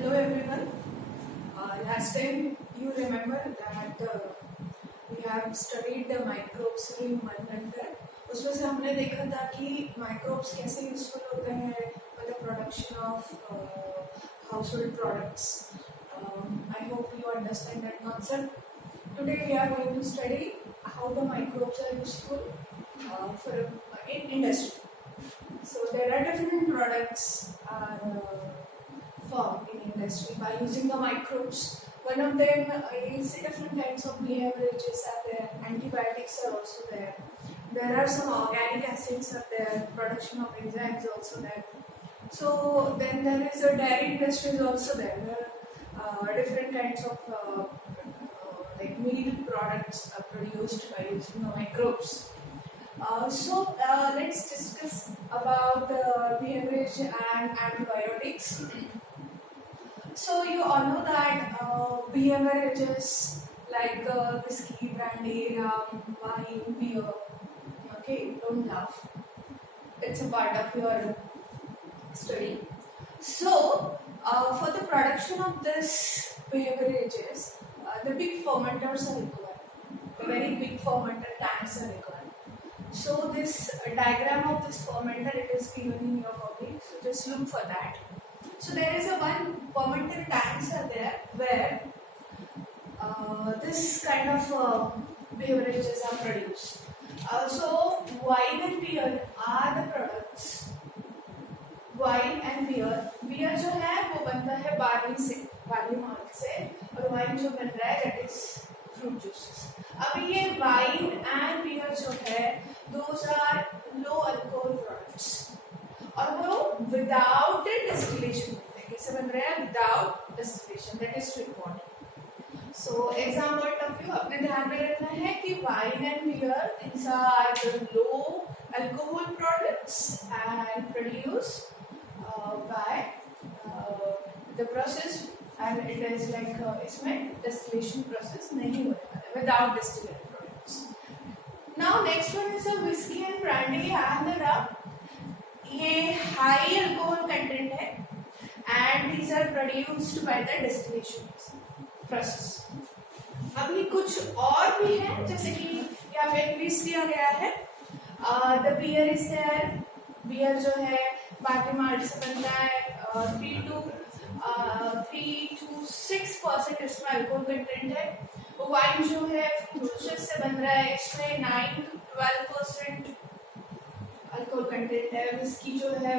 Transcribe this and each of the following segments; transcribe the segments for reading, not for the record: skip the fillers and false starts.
Hello everyone. Last time you remember that we have studied the microbes in Manvanta. उसमें से हमने देखा था कि microbes कैसे useful होते हैं for the production of household products. I hope you understand that concept. Today we are going to study how the microbes are useful in industry. So there are different products formed in industry by using the microbes. One of them is different kinds of behaviorals are there, antibiotics are also there. There are some organic acids are there, production of enzymes also there. So then there is a dairy industry is also there. There are different kinds of like milk products are produced by using the microbes. So let's discuss about the behaviorage and antibiotics. So you all know that behaviораges like whiskey, brandy, rum, wine, beer. Okay, don't laugh. It's a part of your study. So for the production of this behaviораges, the big fermenters are required. The very big fermenter tanks are required. So this diagram of this fermenter, it is given in your copy. So just look for that. So there is a one fermenter tanks are there where this kind of beverages are produced. So wine and beer are the products. Wine and beer, beer जो है वो बनता है barley से, barley malt से, और wine जो बन रहा है that is fruit juices. अभी ये wine and beer जो है, those are low alcohol products. और वो विदाउट डिस्टिलेशन होते हैं. कैसे बन रहे हैं? Without distillation. That is too important. So exam point of view अपने ध्यान में रखना है कि wine and beer these are the low alcohol products and produce by the process and it is like इसमें डिस्टिलेशन प्रोसेस नहीं होने वाला without distillated products. Now next one is a whisky and brandy and the rum. ये high alcohol content है and these are produced by the distillation process. अभी कुछ और भी है जैसे कि यहाँ पे लिस्ट दिया गया है. The beer is there. Beer जो है बार्ली माल्ट से बनता है. 3 to 6% इसमें अल्कोहल कंटेंट है. वाइन जो है फ्रूट से बन रहा है, इसमें 9 to 12% अल्कोहल कंटेंट है. विस्की जो है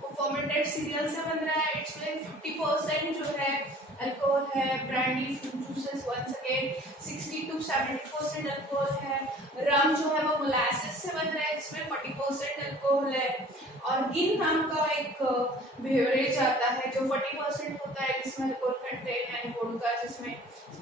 वो फर्मेंटेड सीरियल से बन रहा है, इसमें 50% जो है अल्कोहल है. Brandy fruit juices once again 60 to 70% alcohol है. रम जो है वो मोलासेस से बन रहा है, इसमें 40% अल्कोहल है. और गिन नाम का एक बेवरेज आता है जो 40% होता है जिसमें अल्कोहल कंटेंट है. वोडका जिसमें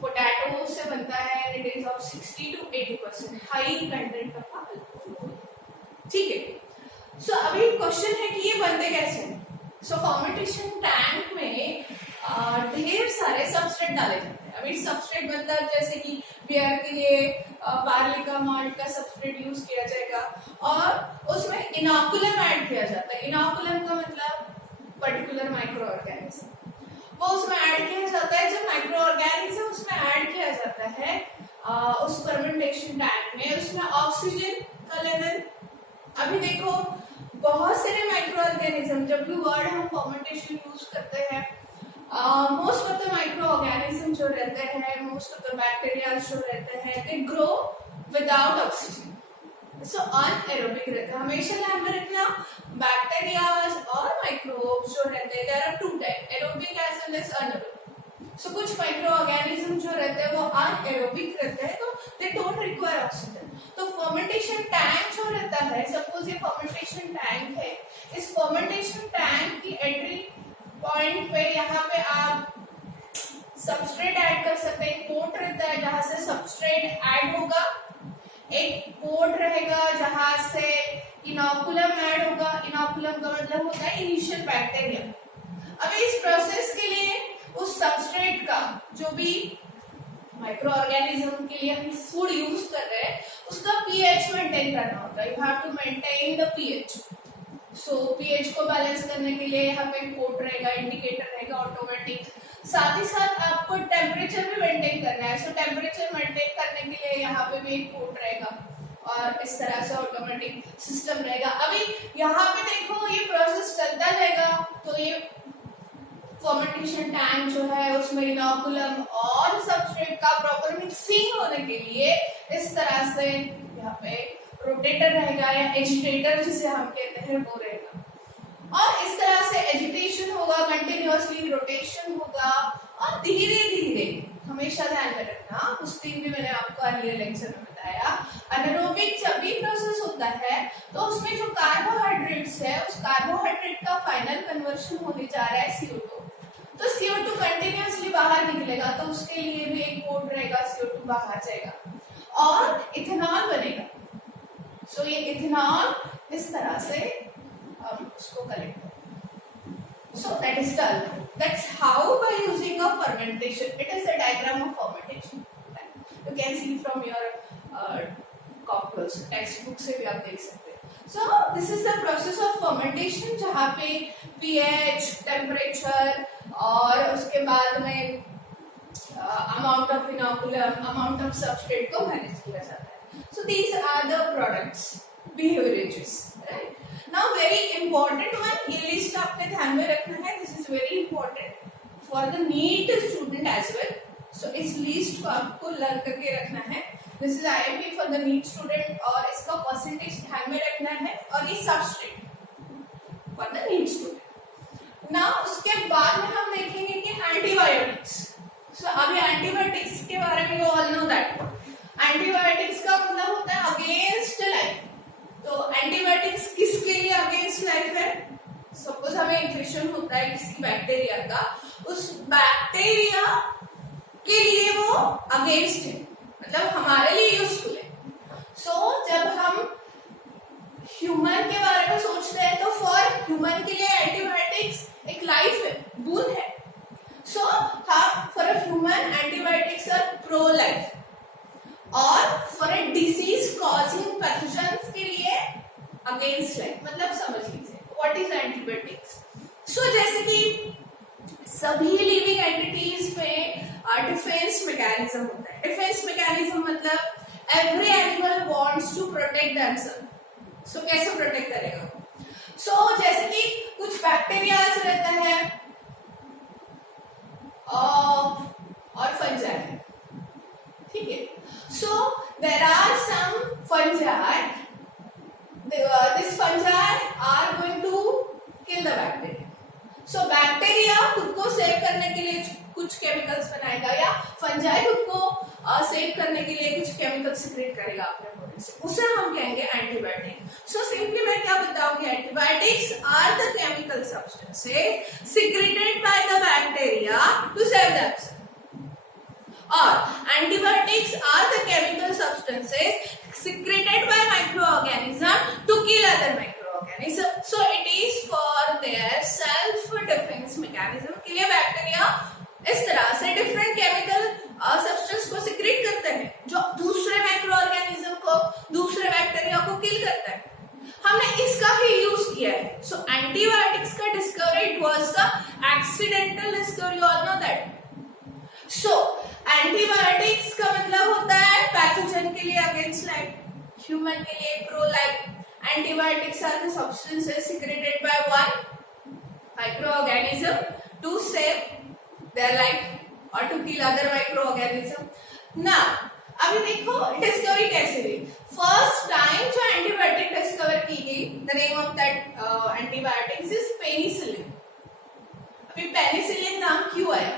पोटैटो से बनता है, it is of 60 to 80% high content of alcohol. ठीक है. सो अभी क्वेश्चन है कि ये बनते कैसे हैं. सो फर्मेंटेशन टैंक में ढेर सारे सबस्ट्रेट डाले जाते हैं. अभी सबस्ट्रेट बनता है जैसे कि बियर के लिए बार्ली का माल्ट का सबस्ट्रेट यूज किया जाएगा और उसमें इनोकुलम ऐड किया जाता है. इनोकुलम का मतलब पर्टिकुलर माइक्रो ऑर्गेनिज्म, वो उसमें ऐड किया जाता है. जब माइक्रो ऑर्गेनिज्म उसमें ऐड किया जाता है उस फर्मेंटेशन टैंक में, उसमें ऑक्सीजन का लेवल. अभी देखो बहुत सारे माइक्रो ऑर्गेनिज्म, जब भी वर्ड हम फर्मेंटेशन यूज करते हैं, most of the micro organism जो रहते हैं, मोस्ट ऑफ द बैक्टीरिया जो रहते हैं, they grow without oxygen. So anaerobic रहते हैं. हमेशा ध्यान में रखना बैक्टीरिया और माइक्रोब्स जो रहते हैं there are two type, aerobic as well as anaerobic. So कुछ माइक्रो ऑर्गेनिज्म जो रहते हैं वो अनएरोबिक रहते हैं, तो दे डोंट रिक्वायर ऑक्सीजन. तो फर्मेंटेशन टैंक जो रहता है, सपोज ये फर्मेंटेशन टैंक है, इस फर्मेंटेशन टैंक की एंट्री पॉइंट पे यहाँ पे आप सबस्ट्रेट ऐड कर सकते हैं. एक पोर्ट रहता है जहां से सबस्ट्रेट ऐड होगा, एक पोर्ट रहेगा जहां से इनोकुलम ऐड होगा. इनोकुलम का मतलब होता है इनिशियल बैक्टीरिया. अभी इस प्रोसेस के लिए उस सबस्ट्रेट का जो भी माइक्रो ऑर्गेनिज्म के लिए हम फूड यूज कर रहे हैं उसका पीएच मेंटेन करना होता है. You have to maintain the pH. So pH को बैलेंस करने के लिए यहाँ पे पोर्ट रहेगा, इंडिकेटर रहेगा ऑटोमेटिक. साथ ही साथ आपको टेम्परेचर भी मेंटेन करना है। सो टेम्परेचर मेंटेन करने के लिए यहाँ पे भी एक पोर्ट रहेगा और इस तरह से ऑटोमेटिक सिस्टम रहेगा। अभी यहाँ पे देखो ये प्रोसेस चलता जाएगा तो ये फर्मेंटेशन टैंक जो है उसमें इनोकुलम और सबस्ट्रेट का प्रॉपर मिक्सिंग होने के लिए इस तरह से यहाँ पे रोटेटर रहेगा या एजिटेटर जिसे हम कहते हैं वो रहेगा, और इस तरह से एजिटेशन होगा, कंटिन्यूअसली रोटेशन होगा और धीरे धीरे, हमेशा ध्यान में रखना, उस दिन भी मैंने आपको अर्लियर लेक्चर में बताया, एनारोबिक जब भी प्रोसेस होता है तो उसमें जो कार्बोहाइड्रेट्स है उस कार्बोहाइड्रेट का फाइनल कन्वर्शन होने जा रहा है CO2। तो CO2 कंटिन्यूअसली बाहर निकलेगा तो उसके लिए भी एक पोर्ट रहेगा, CO2 बाहर जाएगा और इथेनॉल बनेगा। सो ये इथेनॉल इस तरह से हम उसको कलेक्ट करेंगे। So that is the that's how by using a fermentation. It is a diagram of fermentation. You can see from your cocktails textbook से भी आप देख सकते हैं। So this is the process of fermentation जहाँ पे pH, temperature और उसके बाद में amount of inoculum, amount of substrate को मैनेज किया जाता है। So these are the products, behaviorages, right? Now very important one, ये लिस्ट आपने ध्यान में रखना है। This is very important for the NEET student as well. So इस लिस्ट को आपको लर्न करके रखना है। This is IMP for the NEET student और इसका परसेंटेज ध्यान में रखना है और ये substrate for the NEET student। Now उसके बाद में हम देखेंगे कि एंटीबायोटिक्स। So अभी एंटीबायोटिक्स के बारे में you all know that। Antibiotics का मतलब होता है अगेंस्ट लाइफ। तो एंटीबायोटिक्स किसके लिए अगेंस्ट लाइफ है? सपोज हमें इन्फेक्शन होता है किसी बैक्टीरिया का, उस बैक्टीरिया के लिए वो अगेंस्ट है, मतलब हमारे लिए यूजफुल है। सो जब हम ह्यूमन के बारे में सोचते हैं तो फॉर ह्यूमन के लिए एंटीबायोटिक्स एक लाइफ है, बून है। So for a human antibiotics are pro life, और for a disease causing pathogens के लिए अगेंस्ट लाइफ। मतलब समझ लीजिए व्हाट इज एंटीबायोटिक्स। सो जैसे कि सभी लिविंग एंटिटीज में डिफेंस मैकेनिज्म होता है। डिफेंस मैकेनिज्म मतलब every animal wants to protect themself. So कैसे प्रोटेक्ट करेगा? सो जैसे कि कुछ बैक्टीरियाज रहता है और फंजाई है, ठीक है। So there are some fungi. This fungi are going to kill the bacteria. So bacteria खुद को सेव करने के लिए कुछ केमिकल्स बनाएगा या फंजाई खुद को सेव करने के लिए कुछ केमिकल सिक्रेट करेगा अपने बॉडी से, उसे हम कहेंगे एंटीबायोटिक। सो सिंपली मैं क्या बताऊंगी, antibiotics are the chemical substances secreted by the bacteria to save themselves, और antibiotics are the chemical substances secreted by microorganism to kill other microorganisms. So it is for their self defense mechanism के लिए bacteria इस तरह से different chemical substance को secrete करते हैं जो दूसरे माइक्रोऑर्गेनिज्म को, दूसरे बैक्टीरिया को किल करता है। हमने इसका ही यूज किया है। सो एंटीबायोटिक्स का discovery it was the accidental discovery, you all know that. So antibiotics का मतलब होता है पैथोजन के लिए अगेंस्ट लाइफ, ह्यूमन के लिए pro life. Antibiotics are the substances secreted by one microorganism to save their life और टू किल अदर माइक्रोऑर्गेनिज्म। ना अभी देखो डिस्कवरी कैसे हुई। फर्स्ट टाइम जो एंटीबायोटिक डिस्कवर की गई, the name of that antibiotics is penicillin. अभी पेनिसिलिन नाम क्यों आया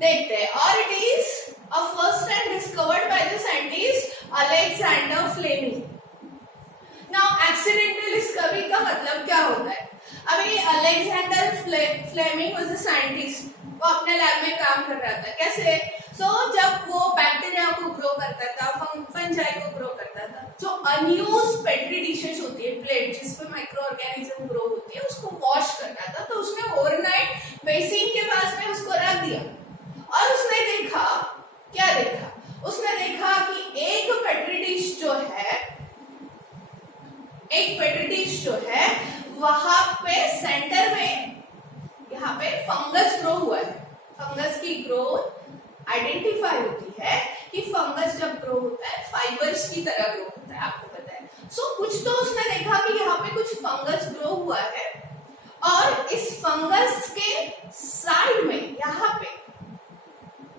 देखते हैं। और it is a first time discovered by the scientist Alexander Fleming. Now accidental discovery का मतलब क्या होता है? अभी Alexander Fleming was a scientist, वो अपने लैब में काम कर रहा था। कैसे? जब वो बैक्टीरिया को ग्रो करता था, फंजाई को ग्रो करता था, जो अनयूज पेट्री डिशेस होती है, प्लेट जिस पे माइक्रो ऑर्गेनिज्म ग्रो होती है, उसको वॉश करना था। तो उसने ओवरनाइट बेसिन के पास में उसको रख दिया और उसने देखा, क्या देखा? उसने देखा कि एक पेट्री डिश जो है वहां पे सेंटर में यहाँ पे फंगस ग्रो हुआ है। फंगस की ग्रोथ आइडेंटिफाई होती है कि फंगस जब ग्रो होता है फाइबर्स की तरह ग्रो होता है, आपको पता है। सो कुछ तो उसने देखा कि यहाँ पे कुछ फंगस ग्रो हुआ है और इस फंगस के साइड में यहाँ पे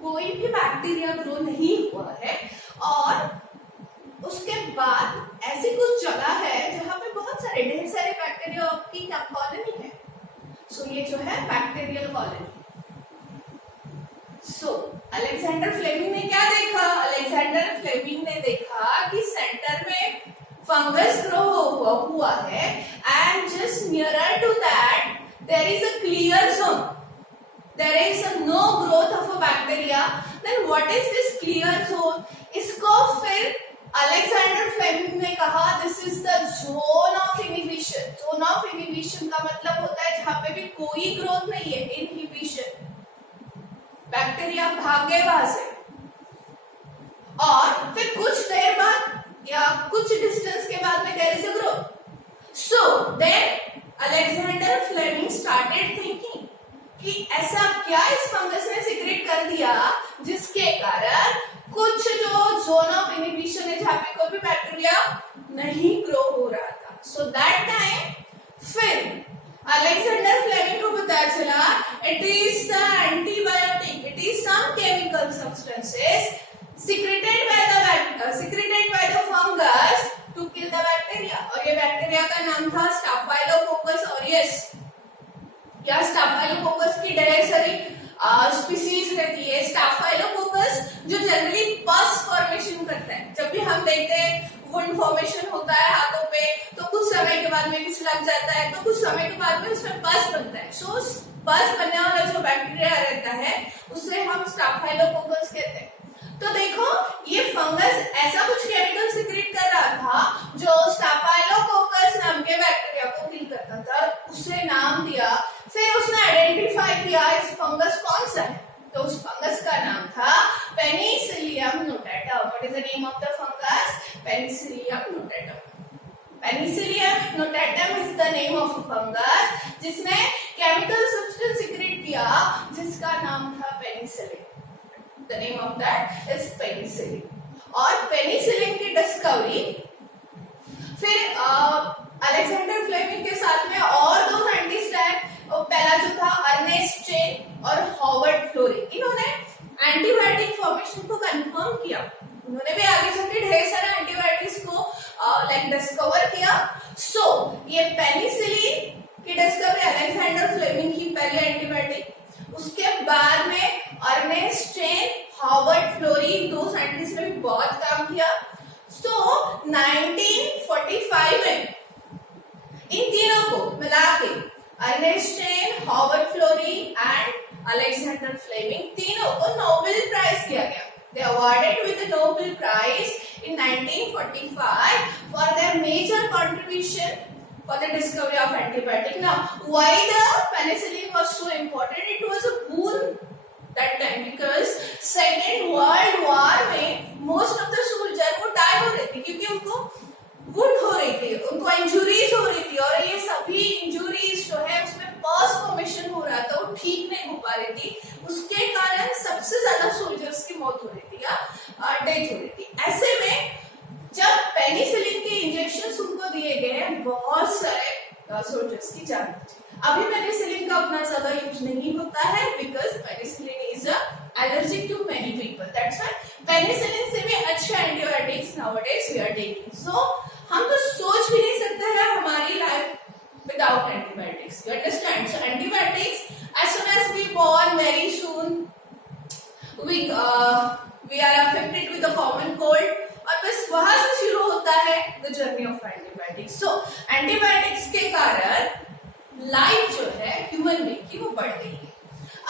कोई भी बैक्टीरिया ग्रो नहीं हुआ है और उसके बाद ऐसी कुछ जगह है जहाँ पे बहुत सारे ढेर सारे बैक्टीरिया की कॉलोनी है। सो ये जो है बैक्टीरियल कॉलोनी। सो अलेक्जेंडर फ्लेमिंग ने क्या देखा? अलेक्जेंडर फ्लेमिंग ने देखा कि सेंटर में फंगस ग्रो हुआ है and just nearer to that there is a clear zone, there is no growth of a bacteria. Then what is this clear zone? इसको फिर अलेक्जेंडर फ्लेमिंग ने कहा this is the zone of inhibition. Zone of inhibition का मतलब होता है जहाँ पे भी कोई ग्रोथ नहीं है, inhibition. बैक्टीरिया भाग गए वहां से और फिर कुछ देर बाद या कुछ डिस्टेंस के बाद में there is a growth. So then Alexander Fleming started thinking कि ऐसा क्या इस फंगस ने सीक्रेट कर दिया जिसके कारण कुछ जो जोन ऑफ इनहिबिशन है जहाँ पे कोई भी बैक्टीरिया नहीं ग्रो हो रहा था। सो दैट टाइम फिर अलेक्जेंडर फ्लेमिंग को पता चला it is the antibiotic, it is some chemical substances secreted by the fungus to kill the bacteria। और ये बैक्टीरिया का नाम था स्टाफाइलोकोकस ऑरियस। या स्टाफाइलोकोकस की ढेर सारी स्पीसीज रहती है। स्टाफाइलोकोकस जो जनरली पस फॉर्मेशन करता है, जब भी हम देखते हैं वुंड फॉर्मेशन होता है हाथों पे तो कुछ समय के बाद में कुछ लग जाता है तो कुछ समय के बाद में उसमें पस बनता है। सो पस बनने वाला जो बैक्टीरिया रहता है उसे हम स्टाफाइलोकोकस कहते हैं। तो देखो ये फंगस ऐसा कुछ केमिकल सीक्रेट कर रहा था जो स्टाफाइलोकोकस नाम के बैक्टीरिया को किल करता था, उसे नाम दिया। फिर उसने आइडेंटिफाई किया इस फंगस कौन सा है, तो उस फंगस का नाम था Penicillium notatum. What is the name of the fungus? Penicillium notatum. Penicillium notatum is the name of fungus जिसने केमिकल सब्सटेंस सीक्रेट किया जिसका नाम था penicillin. The name of that is penicillin। और पेनिसिलिन की डिस्कवरी फिर अलेक्जेंडर फ्लेमिंग के साथ में और दो साइंटिस्ट हैं। पहला जो था अर्नेस्ट चेन और हॉवर्ड फ्लोरी, इन्होंने एंटीबायोटिक फॉर्मेशन को कंफर्म किया। उन्होंने भी आगे चल के ढेर सारे एंटीबायोटिक्स को डिस्कवर किया। सो ये पेनिसिलिन की डिस्कवरी अलेक्जेंडर फ्लेमिंग की पहली एंटीबायोटिक, उसके बाद में अर्नेस्ट चेन, हॉवर्ड फ्लोरी, दो साइंटिस्ट ने भी बहुत काम किया। सो 1945 में इन तीनों को मिला के Ernest Chain, Howard Florey and Alexander Fleming तीनों को नोबेल प्राइज दिया गया। They awarded with the Nobel Prize in 1945 for their major contribution for the discovery of antibiotic. Now, why the penicillin was so important? It was a boon that time because Second World War में most of the soldiers वो die हो रहे थे क्योंकि उनको wound हो रही थी, उनको इंजुरीज हो रही थी और ये सभी इंजुरीज जो है उसमें पस फॉर्मेशन हो रहा था, वो ठीक नहीं हो पा रही थी। उसके कारण सबसे ज्यादा सोल्जर्स की मौत हो रही थी या डेथ हो रही थी। ऐसे में जब पेनिसिलिन के इंजेक्शंस उनको दिए गए बहुत सारे सोल्जर्स की जान बची। अभी पेनिसिलिन का उतना ज्यादा यूज नहीं होता है because penicillin is allergic to many people. That's why penicillin से भी अच्छे antibiotics nowadays we are taking. So हम तो सोच भी नहीं सकते हैं हमारी life without antibiotics. You understand? So antibiotics as soon as we born, very soon we are affected with a common cold और बस वहां से शुरू होता है the journey of antibiotics. So antibiotics के कारण लाइफ जो है ह्यूमन बीइंग की वो बढ़ गई है।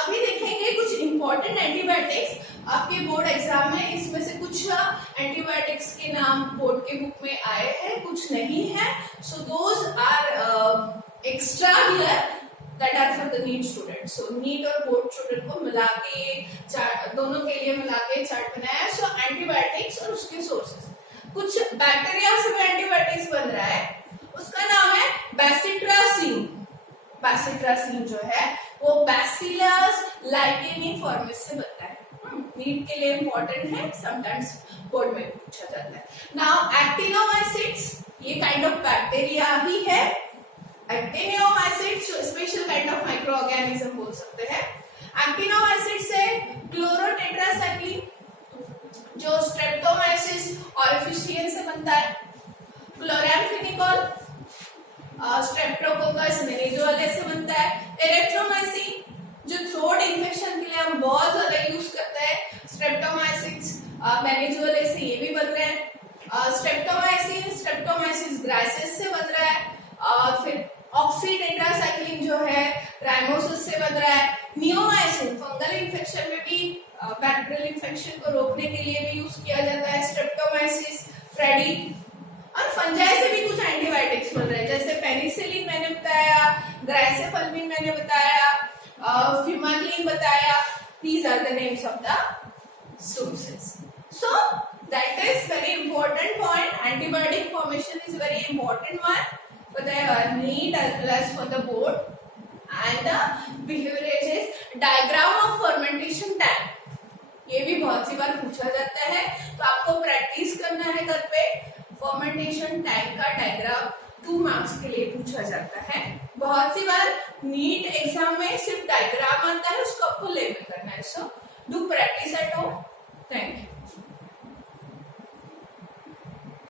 अभी देखेंगे कुछ इंपॉर्टेंट एंटीबायोटिक्स आपके बोर्ड एग्जाम में। इसमें से कुछ एंटीबायोटिक्स के नाम बोर्ड के बुक में आए हैं, कुछ नहीं है। So those are extra here that are for the NEET students। So NEET और बोर्ड स्टूडेंट को मिला के दोनों के लिए मिला के चार्ट बनाया। सो एंटीबायोटिक्स और उसके सोर्सेस, कुछ बैक्टीरिया से भी एंटीबायोटिक्स बन रहा है, उसका नाम है बैसिट्रासिन। बैसिट्रासिन जो है वो बैसिलस लाइकेनी फॉर्मेट से बनता है। नीट के लिए इंपॉर्टेंट है, समटाइम्स बोर्ड में पूछा जाता है। नाउ एक्टिनोमाइसिट्स, ये काइंड ऑफ बैक्टीरिया ही है। Actinomycetes special kind of microorganism बोल सकते हैं। एक्टिनोमाइसिट्स से क्लोरोटेट्रासाइक्लिन जो स्ट्रेप्टोमाइसिस ऑरिफिशियल से बनता है, क्लोराम्फेनिकोल स्ट्रेप्टोकोकस मेनिनोजोले से बनता है, एरिथ्रोमाइसिन जो थ्रोट इन्फेक्शन के लिए हम बहुत ज्यादा यूज करते हैं, स्ट्रेप्टोमाइसिस मेनिनोजोले से ये भी बन रहे हैं। स्ट्रेप्टोमाइसिस ग्राइसिस से बन रहा है। फिर ऑक्सीटेट्रासाइक्लिन जो है राइमोसिस से बन रहा है। नियोमाइसिन फंगल इन्फेक्शन में भी, बैक्टीरियल इन्फेक्शन को रोकने के लिए भी यूज किया जाता है। स्ट्रेप्टोमाइसिस फ्रेडी और फंजाई से भी कुछ एंटीबायोटिक्स बन रहे हैं, जैसे पेनिसिलिन मैंने बताया, ग्राइसेफल्मिन मैंने बताया, फिमाक्लिन बताया। These are the names of the sources. So that is very important point. Antibiotic formation is very important one for the NEET as well as for the board. And the behaviorage is diagram of fermentation time. ये भी बहुत सी बार पूछा जाता है, तो आपको practice करना है घर पे। फर्मेंटेशन टाइम का डायग्राम 2 मार्क्स के लिए पूछा जाता है। बहुत सी बार नीट एग्जाम में सिर्फ डायग्राम आता है, उसको आपको लेबल करना है। So do practice at home. Thank you.